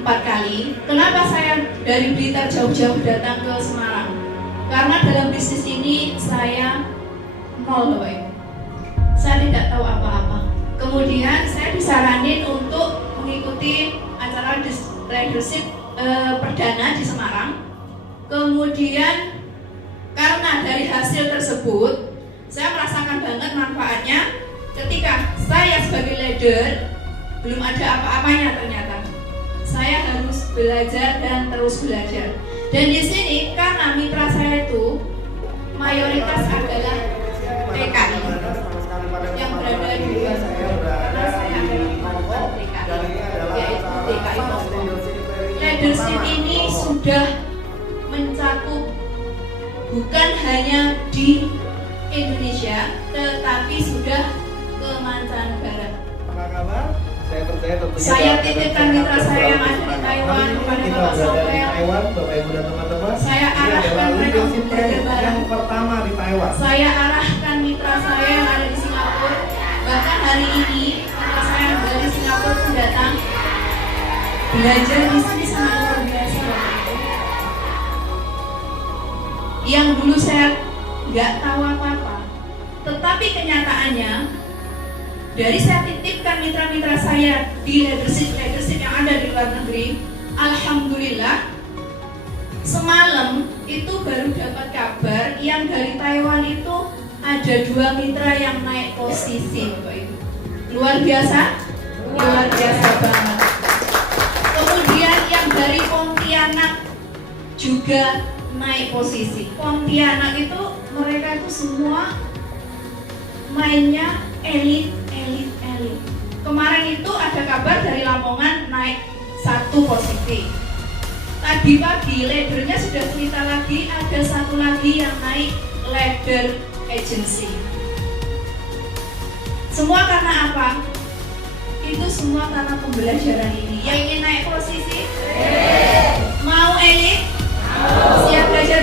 4 kali. Kenapa saya dari Blitar jauh-jauh datang ke Semarang? Karena dalam bisnis ini saya nol, Bapak Ibu. Saya tidak tahu apa-apa. Kemudian saya disaranin untuk mengikuti acara leadership perdana di Semarang. Kemudian karena dari hasil tersebut saya merasakan banget manfaatnya ketika saya sebagai leader belum ada apa-apanya ternyata. Saya harus belajar dan terus belajar. Dan di sini karena mitra saya itu mayoritas adalah TKI yang berada di luar negeri. Karena saya adalah TKI, yaitu TKI Hongkong. Leadership ini sudah mencakup bukan hanya di Indonesia, tetapi sudah ke mancanegara. Apa kabar? Saya percaya tentunya saya titipkan mitra saya yang ada di Taiwan kepada Bapak Samuel. Taiwan, Bapak Ibu dan teman-teman. Saya arahkan mereka untuk belajar bareng. Yang pertama di Taiwan. Saya arahkan mitra saya yang ada di Singapura. Bahkan hari ini mitra saya yang dari Singapura pun datang belajar di sini sangat luar biasa. Yang dulu saya nggak tahu apa-apa, tetapi kenyataannya dari saya titipkan mitra-mitra saya di leadership yang ada di luar negeri, alhamdulillah semalam itu baru dapat kabar yang dari Taiwan itu ada 2 mitra yang naik posisi, Bapak Ibu. Luar biasa banget. Kemudian yang dari Pontianak juga naik posisi. Pontianak itu mereka itu semua mainnya elit. Kemarin itu ada kabar dari Lamongan naik 1 posisi. Tadi pagi leadernya sudah cerita lagi ada 1 lagi yang naik leader agency. Semua karena apa? Itu semua karena pembelajaran ini. Yang ingin naik posisi? Mau elit? Siap belajar